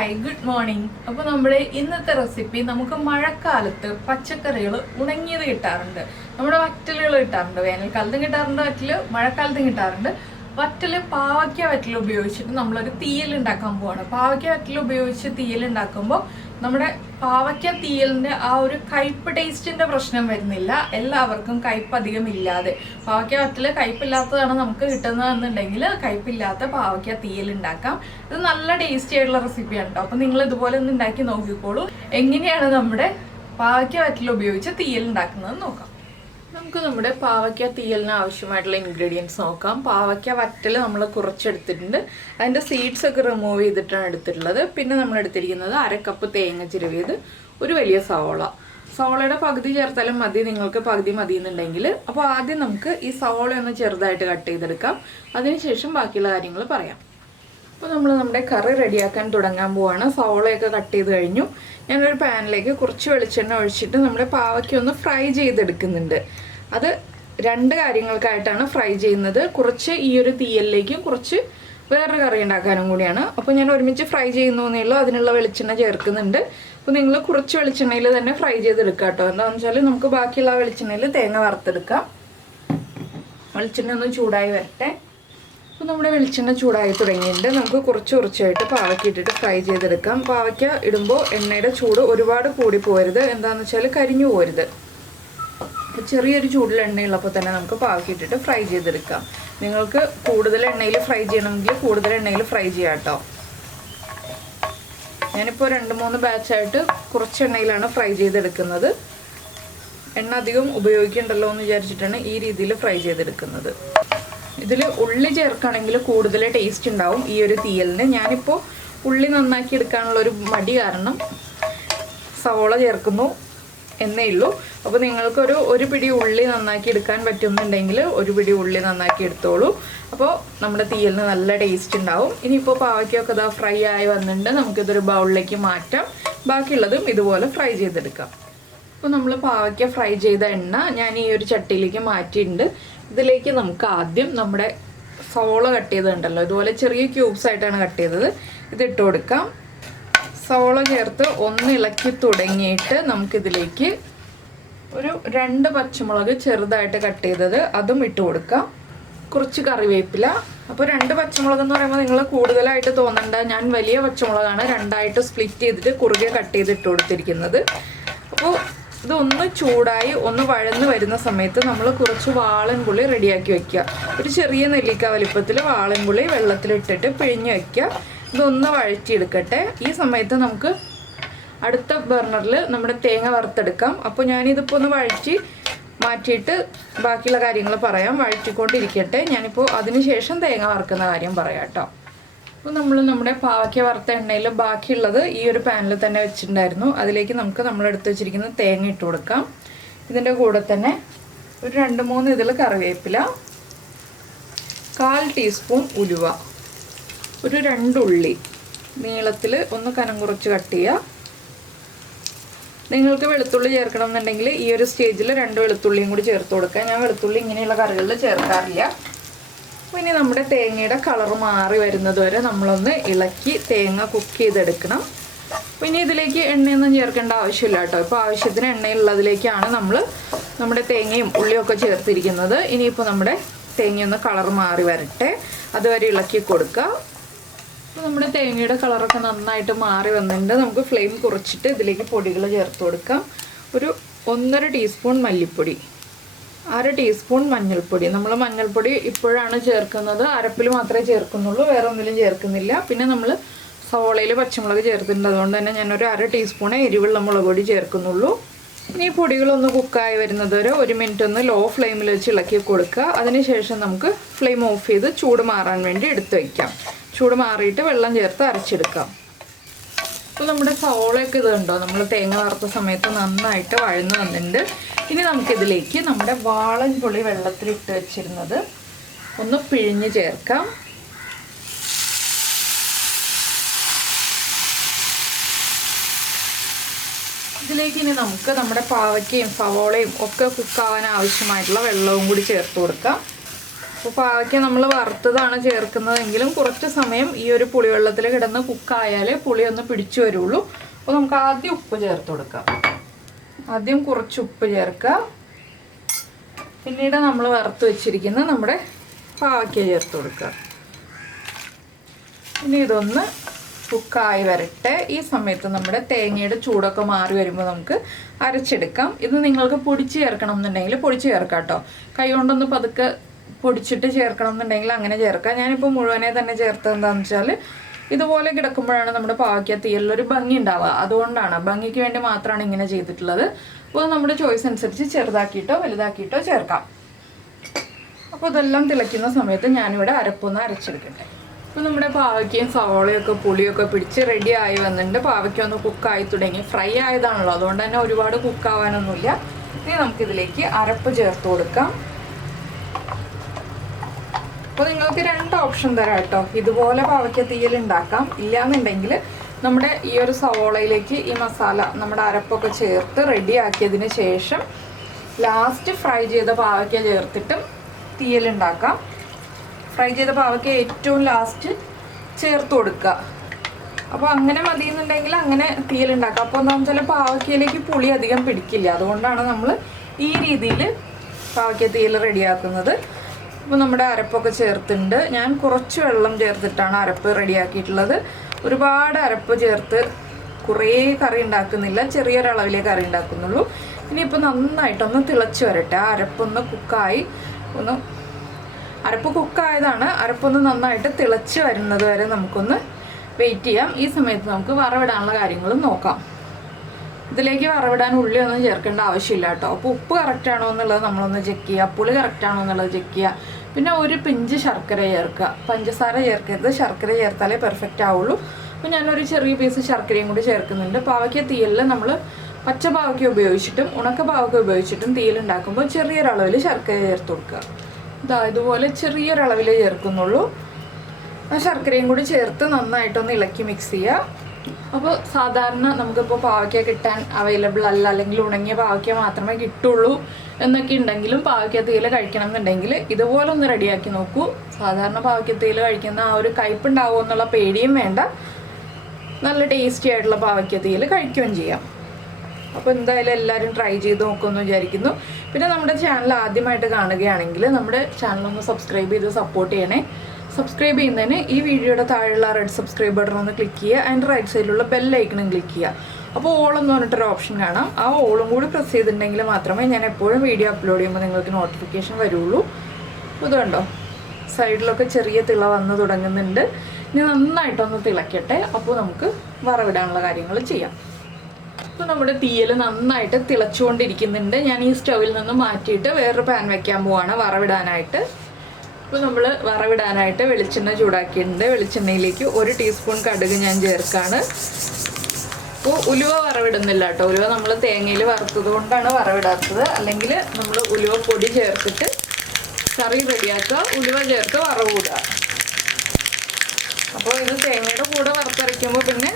Hi good morning. അപ്പോൾ നമ്മുടെ ഇന്നത്തെ റെസിപ്പി നമുക്ക് മഴക്കാലത്ത് പച്ചക്കറികൾ ഉണങ്ങിയത് കിട്ടാറുണ്ട്. നമ്മുടെ വറ്റലുകൾ കിട്ടാറുണ്ട്, വേനൽക്കാലത്തും കിട്ടാറുണ്ട് വറ്റല്, മഴക്കാലത്തും കിട്ടാറുണ്ട്. വറ്റല് പാവയ്ക്ക വറ്റൽ ഉപയോഗിച്ചിട്ട് നമ്മളൊരു തീയൽ ഉണ്ടാക്കാൻ പോവാണ്. പാവയ്ക്ക വറ്റൽ ഉപയോഗിച്ച് തീയൽ ഉണ്ടാക്കുമ്പോൾ നമ്മുടെ പാവയ്ക്ക തീയലിൻ്റെ ആ ഒരു കയ്പ്പ് ടേസ്റ്റിൻ്റെ പ്രശ്നം വരുന്നില്ല. എല്ലാവർക്കും കയ്പ്പ് അധികം ഇല്ലാതെ, പാവയ്ക്ക വറ്റൽ കയ്പ്പില്ലാത്തതാണ് നമുക്ക് കിട്ടുന്നതെന്നുണ്ടെങ്കിൽ കയ്പ്പില്ലാത്ത പാവയ്ക്ക തീയൽ ഉണ്ടാക്കാം. ഇത് നല്ല ടേസ്റ്റി ആയിട്ടുള്ള റെസിപ്പിയാണ് കേട്ടോ. അപ്പോൾ നിങ്ങൾ ഇതുപോലെ ഒന്ന് ഉണ്ടാക്കി നോക്കിക്കോളൂ. എങ്ങനെയാണ് നമ്മുടെ പാവയ്ക്ക വറ്റൽ ഉപയോഗിച്ച് തീയൽ ഉണ്ടാക്കുന്നത് നോക്കാം. നമുക്ക് നമ്മുടെ പാവയ്ക്ക തീയലിന് ആവശ്യമായിട്ടുള്ള ഇൻഗ്രീഡിയൻസ് നോക്കാം. പാവയ്ക്ക വറ്റൽ നമ്മൾ കുറച്ചെടുത്തിട്ടുണ്ട്, അതിൻ്റെ സീഡ്സ് ഒക്കെ റിമൂവ് ചെയ്തിട്ടാണ് എടുത്തിട്ടുള്ളത്. പിന്നെ നമ്മൾ എടുത്തിരിക്കുന്നത് 1/2 കപ്പ് തേങ്ങ ചിരവിയത്, ഒരു വലിയ സവോളയുടെ പകുതി ചേർത്താലും മതി, നിങ്ങൾക്ക് പകുതി മതി എന്നുണ്ടെങ്കിൽ. അപ്പോൾ ആദ്യം നമുക്ക് ഈ സവോള ഒന്ന് ചെറുതായിട്ട് കട്ട് ചെയ്തെടുക്കാം, അതിനുശേഷം ബാക്കിയുള്ള കാര്യങ്ങൾ പറയാം. അപ്പോൾ നമ്മൾ നമ്മുടെ കറി റെഡിയാക്കാൻ തുടങ്ങാൻ പോവാണ്. സവോളയൊക്കെ കട്ട് ചെയ്ത് കഴിഞ്ഞു. ഞാനൊരു പാനിലേക്ക് കുറച്ച് വെളിച്ചെണ്ണ ഒഴിച്ചിട്ട് നമ്മുടെ പാവയ്ക്ക ഒന്ന് ഫ്രൈ ചെയ്തെടുക്കുന്നുണ്ട്. അത് 2 കാര്യങ്ങൾക്കായിട്ടാണ് ഫ്രൈ ചെയ്യുന്നത്. കുറച്ച് ഈ ഒരു തീയലിലേക്കും കുറച്ച് വേറൊരു കറി ഉണ്ടാക്കാനും കൂടിയാണ്. അപ്പോൾ ഞാൻ ഒരുമിച്ച് ഫ്രൈ ചെയ്യുന്നേ ഉള്ളൂ, അതിനുള്ള വെളിച്ചെണ്ണ ചേർക്കുന്നുണ്ട്. അപ്പോൾ നിങ്ങൾ കുറച്ച് വെളിച്ചെണ്ണയിൽ തന്നെ ഫ്രൈ ചെയ്തെടുക്കുക കേട്ടോ. എന്താണെന്ന് വെച്ചാൽ നമുക്ക് ബാക്കിയുള്ള വെളിച്ചെണ്ണയിൽ തേങ്ങ വറുത്തെടുക്കാം. വെളിച്ചെണ്ണ ഒന്ന് ചൂടായി വരട്ടെ. അപ്പോൾ നമ്മുടെ വെളിച്ചെണ്ണ ചൂടായി തുടങ്ങിയിട്ടുണ്ട്. നമുക്ക് കുറച്ചായിട്ട് പാവയ്ക്ക ഇട്ടിട്ട് ഫ്രൈ ചെയ്തെടുക്കാം. പാവയ്ക്ക ഇടുമ്പോൾ എണ്ണയുടെ ചൂട് ഒരുപാട് കൂടി പോകരുത്, എന്താണെന്ന് വെച്ചാൽ കരിഞ്ഞു പോകരുത്. അപ്പോൾ ചെറിയൊരു ചൂടിൽ എണ്ണയുള്ളപ്പോൾ തന്നെ നമുക്ക് പാവയ്ക്ക ഇട്ടിട്ട് ഫ്രൈ ചെയ്തെടുക്കാം. നിങ്ങൾക്ക് കൂടുതൽ എണ്ണയിൽ ഫ്രൈ ചെയ്യണമെങ്കിൽ കൂടുതൽ എണ്ണയിൽ ഫ്രൈ ചെയ്യാം കേട്ടോ. ഞാനിപ്പോൾ 2-3 ബാച്ചായിട്ട് കുറച്ച് എണ്ണയിലാണ് ഫ്രൈ ചെയ്തെടുക്കുന്നത്. എണ്ണ അധികം ഉപയോഗിക്കണ്ടല്ലോ എന്ന് വിചാരിച്ചിട്ടാണ് ഈ രീതിയിൽ ഫ്രൈ ചെയ്തെടുക്കുന്നത്. ഇതിൽ ഉള്ളി ചേർക്കുകയാണെങ്കിൽ കൂടുതൽ ടേസ്റ്റ് ഉണ്ടാവും ഈ ഒരു തീയലിന്. ഞാനിപ്പോൾ ഉള്ളി നന്നാക്കി എടുക്കാനുള്ളൊരു മടി കാരണം സവോള ചേർക്കുന്നു എന്നേ ഉള്ളൂ. അപ്പോൾ നിങ്ങൾക്കൊരു പിടി ഉള്ളി നന്നാക്കി എടുക്കാൻ പറ്റുന്നുണ്ടെങ്കിൽ 1 പിടി ഉള്ളി നന്നാക്കി എടുത്തോളൂ. അപ്പോൾ നമ്മുടെ തീയലിന് നല്ല ടേസ്റ്റ് ഉണ്ടാവും. ഇനിയിപ്പോൾ പാവയ്ക്കൊക്കെ ഇതാ ഫ്രൈ ആയി വന്നിട്ടുണ്ട്. നമുക്കിതൊരു ബൗളിലേക്ക് മാറ്റാം. ബാക്കിയുള്ളതും ഇതുപോലെ ഫ്രൈ ചെയ്തെടുക്കാം. അപ്പോൾ നമ്മൾ പാവയ്ക്ക ഫ്രൈ ചെയ്ത എണ്ണ ഞാൻ ഈ ഒരു ചട്ടിയിലേക്ക് മാറ്റിയിട്ടുണ്ട്. ഇതിലേക്ക് നമുക്ക് ആദ്യം നമ്മുടെ സവോള കട്ട് ചെയ്തിട്ടുണ്ടല്ലോ, ഇതുപോലെ ചെറിയ ക്യൂബ്സ് ആയിട്ടാണ് കട്ട് ചെയ്തത്, ഇതിട്ട് കൊടുക്കാം. സവോള ചേർത്ത് ഒന്ന് ഇളക്കി തുടങ്ങിയിട്ട് നമുക്കിതിലേക്ക് ഒരു 2 പച്ചമുളക് ചെറുതായിട്ട് കട്ട് ചെയ്തത് അതും ഇട്ട് കൊടുക്കാം. കുറച്ച് കറിവേപ്പില. അപ്പോൾ 2 പച്ചമുളക് എന്ന് പറയുമ്പോൾ നിങ്ങൾ കൂടുതലായിട്ട് തോന്നണ്ട, ഞാൻ വലിയ പച്ചമുളകാണ് 2ആയിട്ട് സ്പ്ലിറ്റ് ചെയ്തിട്ട് കുറുകെ കട്ട് ചെയ്തിട്ട് കൊടുത്തിരിക്കുന്നത്. അപ്പോൾ ഇതൊന്ന് ചൂടായി ഒന്ന് വഴന്ന് വരുന്ന സമയത്ത് നമ്മൾ കുറച്ച് വാളൻപുളി റെഡിയാക്കി വെക്കുക. ഒരു ചെറിയ നെല്ലിക്ക വലിപ്പത്തിൽ വാളൻപുളി വെള്ളത്തിലിട്ടിട്ട് പിഴിഞ്ഞ് വയ്ക്കുക. ഇതൊന്ന് വഴറ്റിയെടുക്കട്ടെ. ഈ സമയത്ത് നമുക്ക് അടുത്ത ബർണറിൽ നമ്മുടെ തേങ്ങ വറുത്തെടുക്കാം. അപ്പോൾ ഞാനിതിപ്പോൾ ഒന്ന് വഴറ്റി മാറ്റിയിട്ട് ബാക്കിയുള്ള കാര്യങ്ങൾ പറയാം. വഴറ്റിക്കൊണ്ടിരിക്കട്ടെ. ഞാനിപ്പോൾ അതിന് ശേഷം തേങ്ങ വറുക്കുന്ന കാര്യം പറയാം കേട്ടോ. അപ്പോൾ നമ്മൾ നമ്മുടെ പാവയ്ക്ക വറുത്ത എണ്ണയിൽ ബാക്കിയുള്ളത് ഈ ഒരു പാനിൽ തന്നെ വെച്ചിട്ടുണ്ടായിരുന്നു. അതിലേക്ക് നമുക്ക് നമ്മളെടുത്ത് വെച്ചിരിക്കുന്ന തേങ്ങ ഇട്ട് കൊടുക്കാം. ഇതിൻ്റെ കൂടെ തന്നെ ഒരു 2-3 ഇതിൽ കറിവേപ്പില, 1/4 ടീസ്പൂൺ ഉലുവ, ഒരു 2 ഉള്ളി നീളത്തിൽ ഒന്ന് കനം കുറച്ച് കട്ട് ചെയ്യുക. നിങ്ങൾക്ക് വെളുത്തുള്ളി ചേർക്കണം എന്നുണ്ടെങ്കിൽ ഈ ഒരു സ്റ്റേജിൽ 2 വെളുത്തുള്ളിയും കൂടി ചേർത്ത് കൊടുക്കുക. ഞാൻ വെളുത്തുള്ളി ഇങ്ങനെയുള്ള കറികളിൽ ചേർക്കാറില്ല. അപ്പോൾ ഇനി നമ്മുടെ തേങ്ങയുടെ കളർ മാറി വരുന്നത് വരെ നമ്മളൊന്ന് ഇളക്കി തേങ്ങ കുക്ക് ചെയ്തെടുക്കണം. അപ്പോൾ ഇനി ഇതിലേക്ക് എണ്ണയൊന്നും ചേർക്കേണ്ട ആവശ്യമില്ല കേട്ടോ. ഇപ്പോൾ ആവശ്യത്തിന് എണ്ണയുള്ളതിലേക്കാണ് നമ്മൾ നമ്മുടെ തേങ്ങയും ഉള്ളിയൊക്കെ ചേർത്തിരിക്കുന്നത്. ഇനിയിപ്പോൾ നമ്മുടെ തേങ്ങയൊന്ന് കളർ മാറി വരട്ടെ, അതുവരെ ഇളക്കി കൊടുക്കുക. അപ്പോൾ നമ്മുടെ തേങ്ങയുടെ കളറൊക്കെ നന്നായിട്ട് മാറി വന്നിട്ടുണ്ട്. നമുക്ക് ഫ്ലെയിം കുറച്ചിട്ട് ഇതിലേക്ക് പൊടികൾ ചേർത്ത് കൊടുക്കാം. ഒരു 1/2 ടീസ്പൂൺ മല്ലിപ്പൊടി, 1/2 ടീസ്പൂൺ മഞ്ഞൾപ്പൊടി. നമ്മൾ മഞ്ഞൾപ്പൊടി ഇപ്പോഴാണ് ചേർക്കുന്നത്, അരപ്പിൽ മാത്രമേ ചേർക്കുന്നുള്ളൂ, വേറെ ഒന്നിലും ചേർക്കുന്നില്ല. പിന്നെ നമ്മൾ സവോളയിൽ പച്ചമുളക് ചേർത്തിട്ടുണ്ട്, അതുകൊണ്ട് തന്നെ ഞാനൊരു 1/2 ടീസ്പൂൺ എരിവുള്ള മുളക് പൊടി ചേർക്കുന്നുള്ളൂ. ഇനി ഈ പൊടികളൊന്ന് കുക്കായി വരുന്നത് വരെ 1 മിനിറ്റ് ഒന്ന് ലോ ഫ്ലെയിമിൽ വെച്ച് ഇളക്കി കൊടുക്കുക. അതിനുശേഷം നമുക്ക് ഫ്ലെയിം ഓഫ് ചെയ്ത് ചൂട് മാറാൻ വേണ്ടി എടുത്ത് വയ്ക്കാം. ചൂട് മാറിയിട്ട് വെള്ളം ചേർത്ത് അരച്ചെടുക്കാം. അപ്പോൾ നമ്മുടെ സവോളയൊക്കെ ഇതുണ്ടോ, നമ്മൾ തേങ്ങ വറുത്ത സമയത്ത് നന്നായിട്ട് വഴന്ന് വന്നിട്ടുണ്ട്. ഇനി നമുക്കിതിലേക്ക് നമ്മുടെ വാളൻപുളി വെള്ളത്തിലിട്ട് വെച്ചിരുന്നത് ഒന്ന് പിഴിഞ്ഞ് ചേർക്കാം. ഇതിലേക്ക് ഇനി നമുക്ക് നമ്മുടെ പാവയ്ക്കയും സവോളയും ഒക്കെ കുക്കാവാൻ ആവശ്യമായിട്ടുള്ള വെള്ളവും കൂടി ചേർത്ത് കൊടുക്കാം. അപ്പോൾ പാവയ്ക്ക നമ്മൾ വറുത്തതാണ് ചേർക്കുന്നതെങ്കിലും കുറച്ച് സമയം ഈ ഒരു പുളിവെള്ളത്തിൽ കിടന്ന് കുക്കായാലേ പുളി ഒന്ന് പിടിച്ചു വരുള്ളൂ. അപ്പോൾ നമുക്ക് ആദ്യം ഉപ്പ് ചേർത്ത് കൊടുക്കാം. ആദ്യം കുറച്ച് ഉപ്പ് ചേർക്കുക. പിന്നീട് നമ്മൾ വറുത്ത് വെച്ചിരിക്കുന്ന നമ്മുടെ പാവയ്ക്ക ചേർത്ത് കൊടുക്കുക. ഇനി ഇതൊന്ന് കുക്കായി വരട്ടെ. ഈ സമയത്ത് നമ്മുടെ തേങ്ങയുടെ ചൂടൊക്കെ മാറി വരുമ്പോൾ നമുക്ക് അരച്ചെടുക്കാം. ഇത് നിങ്ങൾക്ക് പൊടിച്ച് ചേർക്കണം എന്നുണ്ടെങ്കിൽ പൊടിച്ച് ചേർക്കാം കേട്ടോ. കൈ കൊണ്ടൊന്ന് പതുക്കെ പൊടിച്ചിട്ട് ചേർക്കണം എന്നുണ്ടെങ്കിൽ അങ്ങനെ ചേർക്കാം. ഞാനിപ്പോൾ മുഴുവനെ തന്നെ ചേർത്തത് എന്താണെന്ന് വെച്ചാൽ ഇതുപോലെ കിടക്കുമ്പോഴാണ് നമ്മുടെ പാവയ്ക്ക തീയലിലൊരു ഭംഗി ഉണ്ടാവുക. അതുകൊണ്ടാണ്, ഭംഗിക്ക് വേണ്ടി മാത്രമാണ് ഇങ്ങനെ ചെയ്തിട്ടുള്ളത്. അപ്പോൾ നമ്മുടെ ചോയ്സ് അനുസരിച്ച് ചെറുതാക്കിയിട്ടോ വലുതാക്കിയിട്ടോ ചേർക്കാം. അപ്പോൾ ഇതെല്ലാം തിളയ്ക്കുന്ന സമയത്ത് ഞാനിവിടെ അരപ്പൊന്ന് അരച്ചെടുക്കട്ടെ. അപ്പോൾ നമ്മുടെ പാവയ്ക്കയും സവോളയൊക്കെ പുളിയൊക്കെ പിടിച്ച് റെഡി ആയി വന്നിട്ടുണ്ട്. പാവയ്ക്ക ഒന്ന് കുക്കായി തുടങ്ങി. ഫ്രൈ ആയതാണല്ലോ, അതുകൊണ്ട് തന്നെ ഒരുപാട് കുക്കാവാനൊന്നുമില്ല. ഇനി നമുക്കിതിലേക്ക് അരപ്പ് ചേർത്ത് കൊടുക്കാം. അപ്പോൾ നിങ്ങൾക്ക് 2 ഓപ്ഷൻ തരാം കേട്ടോ. ഇതുപോലെ പാവയ്ക്ക തീയൽ ഉണ്ടാക്കാം. ഇല്ലയെന്നുണ്ടെങ്കിൽ നമ്മുടെ ഈ ഒരു സവോളയിലേക്ക് ഈ മസാല നമ്മുടെ അരപ്പൊക്കെ ചേർത്ത് റെഡി ആക്കിയതിന് ശേഷം ലാസ്റ്റ് ഫ്രൈ ചെയ്ത പാവയ്ക്ക ചേർത്തിട്ടും തീയൽ ഉണ്ടാക്കാം. ഫ്രൈ ചെയ്ത പാവയ്ക്ക ഏറ്റവും ലാസ്റ്റ് ചേർത്ത് കൊടുക്കുക. അപ്പോൾ അങ്ങനെ മതി എന്നുണ്ടെങ്കിൽ അങ്ങനെ തീയൽ ഉണ്ടാക്കാം. അപ്പോൾ എന്താണെന്ന് വെച്ചാൽ പാവയ്ക്കയിലേക്ക് പുളി അധികം പിടിക്കില്ല. അതുകൊണ്ടാണ് നമ്മൾ ഈ രീതിയിൽ പാവയ്ക്ക തീയൽ റെഡിയാക്കുന്നത്. അപ്പോൾ നമ്മുടെ അരപ്പൊക്കെ ചേർത്തിട്ടുണ്ട്. ഞാൻ കുറച്ച് വെള്ളം ചേർത്തിട്ടാണ് അരപ്പ് റെഡിയാക്കിയിട്ടുള്ളത്. ഒരുപാട് അരപ്പ് ചേർത്ത് കുറേ കറി ഉണ്ടാക്കുന്നില്ല, ചെറിയൊരളവിലേ കറി ഉണ്ടാക്കുന്നുള്ളൂ. ഇനിയിപ്പോൾ നന്നായിട്ടൊന്ന് തിളച്ച് വരട്ടെ. ആ അരപ്പൊന്ന് കുക്കായി ഒന്ന് അരപ്പ് കുക്കായതാണ്. അരപ്പൊന്ന് നന്നായിട്ട് തിളച്ച് വരുന്നത് വരെ നമുക്കൊന്ന് വെയിറ്റ് ചെയ്യാം. ഈ സമയത്ത് നമുക്ക് വറവിടാനുള്ള കാര്യങ്ങളും നോക്കാം. ഇതിലേക്ക് വറവിടാൻ ഉള്ളിയൊന്നും ചേർക്കേണ്ട ആവശ്യമില്ല കേട്ടോ. അപ്പോൾ ഉപ്പ് കറക്റ്റാണോ എന്നുള്ളത് നമ്മളൊന്ന് ചെക്ക് ചെയ്യുക. പുളി കറക്റ്റാണോ എന്നുള്ളത് ചെക്ക് ചെയ്യുക. പിന്നെ ഒരു പിഞ്ച് ശർക്കര ചേർക്കുക. പഞ്ചസാര ചേർക്കരുത്, ശർക്കര ചേർത്താലേ പെർഫെക്റ്റ് ആവുള്ളൂ. അപ്പോൾ ഞാനൊരു ചെറിയ പീസ് ശർക്കരയും കൂടി ചേർക്കുന്നുണ്ട്. പാവയ്ക്ക തീയലിൽ നമ്മൾ പച്ച പാവയ്ക്ക ഉപയോഗിച്ചിട്ടും ഉണക്ക പാവയ്ക്ക ഉപയോഗിച്ചിട്ടും തീയൽ ഉണ്ടാക്കുമ്പോൾ ചെറിയൊരളവിൽ ശർക്കര ചേർത്ത് കൊടുക്കുക. ഇതുപോലെ ചെറിയൊരളവിൽ ചേർക്കുന്നുള്ളൂ. ആ ശർക്കരയും കൂടി ചേർത്ത് നന്നായിട്ടൊന്ന് ഇളക്കി മിക്സ് ചെയ്യുക. അപ്പോൾ സാധാരണ നമുക്കിപ്പോൾ പാവയ്ക്ക കിട്ടാൻ അവൈലബിൾ അല്ല, അല്ലെങ്കിൽ ഉണങ്ങിയ പാവയ്ക്ക മാത്രമേ കിട്ടുള്ളൂ എന്നൊക്കെ ഉണ്ടെങ്കിലും പാവയ്ക്ക തീയൽ കഴിക്കണം എന്നുണ്ടെങ്കിൽ ഇതുപോലെ ഒന്ന് റെഡിയാക്കി നോക്കൂ. സാധാരണ പാവയ്ക്ക തീയൽ കഴിക്കുന്ന ആ ഒരു കയ്പുണ്ടാവുമോ എന്നുള്ള പേടിയും വേണ്ട. നല്ല ടേസ്റ്റി ആയിട്ടുള്ള പാവയ്ക്ക തീയൽ കഴിക്കുകയും ചെയ്യാം. അപ്പോൾ എന്തായാലും എല്ലാവരും ട്രൈ ചെയ്ത് നോക്കുമെന്ന് വിചാരിക്കുന്നു. പിന്നെ നമ്മുടെ ചാനൽ ആദ്യമായിട്ട് കാണുകയാണെങ്കിൽ നമ്മുടെ ചാനലൊന്ന് സബ്സ്ക്രൈബ് ചെയ്ത് സപ്പോർട്ട് ചെയ്യണേ. സബ്സ്ക്രൈബ് ചെയ്യുന്നതിന് ഈ വീഡിയോയുടെ താഴെയുള്ള റെഡ് സബ്സ്ക്രൈബ് ബട്ടൺ ഒന്ന് ക്ലിക്ക് ചെയ്യുക. ആൻഡ് റൈറ്റ് സൈഡിലുള്ള ബെൽ ഐക്കണും ക്ലിക്ക് ചെയ്യുക. അപ്പോൾ ഓൾ എന്ന് പറഞ്ഞിട്ടൊരു ഓപ്ഷൻ കാണാം. ആ ഓളും കൂടി പ്രസ് ചെയ്തിട്ടുണ്ടെങ്കിൽ മാത്രമേ ഞാൻ എപ്പോഴും വീഡിയോ അപ്ലോഡ് ചെയ്യുമ്പോൾ നിങ്ങൾക്ക് നോട്ടിഫിക്കേഷൻ വരുള്ളൂ. ഇത് കണ്ടോ, സൈഡിലൊക്കെ ചെറിയ തിള വന്ന് തുടങ്ങുന്നുണ്ട്. ഇനി നന്നായിട്ടൊന്ന് തിളയ്ക്കട്ടെ. അപ്പോൾ നമുക്ക് വറവിടാനുള്ള കാര്യങ്ങൾ ചെയ്യാം. അപ്പോൾ നമ്മുടെ തീയൽ നന്നായിട്ട് തിളച്ചുകൊണ്ടിരിക്കുന്നുണ്ട്. ഞാൻ ഈ സ്റ്റൗവിൽ നിന്ന് മാറ്റിയിട്ട് വേറൊരു പാൻ വെക്കാൻ പോവാണ് വറവിടാനായിട്ട്. അപ്പോൾ നമ്മൾ വറവിടാനായിട്ട് വെളിച്ചെണ്ണ ചൂടാക്കിയിട്ടുണ്ട്. വെളിച്ചെണ്ണയിലേക്ക് 1 ടീസ്പൂൺ കടുക് ഞാൻ ചേർക്കാണ്. അപ്പോൾ ഉലുവ വറവിടുന്നില്ല കേട്ടോ. ഉലുവ നമ്മൾ തേങ്ങയിൽ വറുത്തത് കൊണ്ടാണ് വറവിടാത്തത്. അല്ലെങ്കിൽ നമ്മൾ ഉലുവ പൊടി ചേർത്തിട്ട് കറി റെഡിയാക്കുക, ഉലുവ ചേർത്ത് വറവിടുക. അപ്പോൾ ഇത് തേങ്ങയുടെ കൂടെ വറുത്തരയ്ക്കുമ്പോൾ പിന്നെ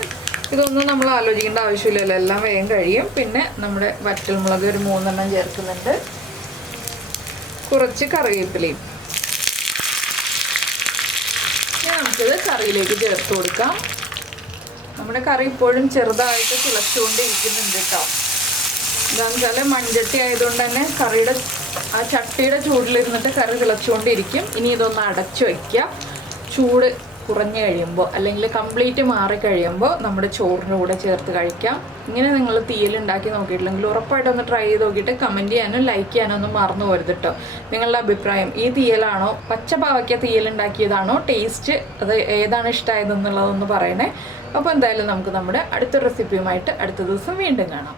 ഇതൊന്നും നമ്മൾ ആലോചിക്കേണ്ട ആവശ്യമില്ലല്ലോ, എല്ലാം വേഗം കഴിയും. പിന്നെ നമ്മുടെ വറ്റൽമുളക് ഒരു 3 എണ്ണം ചേർക്കുന്നുണ്ട്. കുറച്ച് കറിവേപ്പിലയും. ഇനി നമുക്കിത് കറിയിലേക്ക് ചേർത്ത് കൊടുക്കാം. നമ്മുടെ കറി ഇപ്പോഴും ചെറുതായിട്ട് തിളച്ചുകൊണ്ടിരിക്കുന്നുണ്ട് കേട്ടോ. എന്താണെന്ന് വെച്ചാൽ മൺചട്ടി ആയതുകൊണ്ട് തന്നെ കറിയുടെ ആ ചട്ടിയുടെ ചൂടിലിരുന്നിട്ട് കറി തിളച്ചുകൊണ്ടിരിക്കും. ഇനി ഇതൊന്ന് അടച്ചു വയ്ക്കുക. ചൂട് കുറഞ്ഞു കഴിയുമ്പോൾ അല്ലെങ്കിൽ കംപ്ലീറ്റ് മാറിക്കഴിയുമ്പോൾ നമ്മുടെ ചോറിൻ്റെ കൂടെ ചേർത്ത് കഴിക്കാം. ഇങ്ങനെ നിങ്ങൾ തീയൽ ഉണ്ടാക്കി നോക്കിയിട്ടില്ലെങ്കിൽ ഉറപ്പായിട്ടൊന്ന് ട്രൈ ചെയ്ത് നോക്കിയിട്ട് കമൻറ്റ് ചെയ്യാനും ലൈക്ക് ചെയ്യാനും ഒന്നും മറന്നു പോരുത് കേട്ടോ. നിങ്ങളുടെ അഭിപ്രായം, ഈ തീയലാണോ പച്ച പാവയ്ക്ക തീയൽ ഉണ്ടാക്കിയതാണോ ടേസ്റ്റ്, അത് ഏതാണ് ഇഷ്ടമായതെന്നുള്ളതൊന്ന് പറയണേ. അപ്പോൾ എന്തായാലും നമുക്ക് നമ്മുടെ അടുത്ത റെസിപ്പിയുമായിട്ട് അടുത്ത ദിവസം വീണ്ടും കാണാം.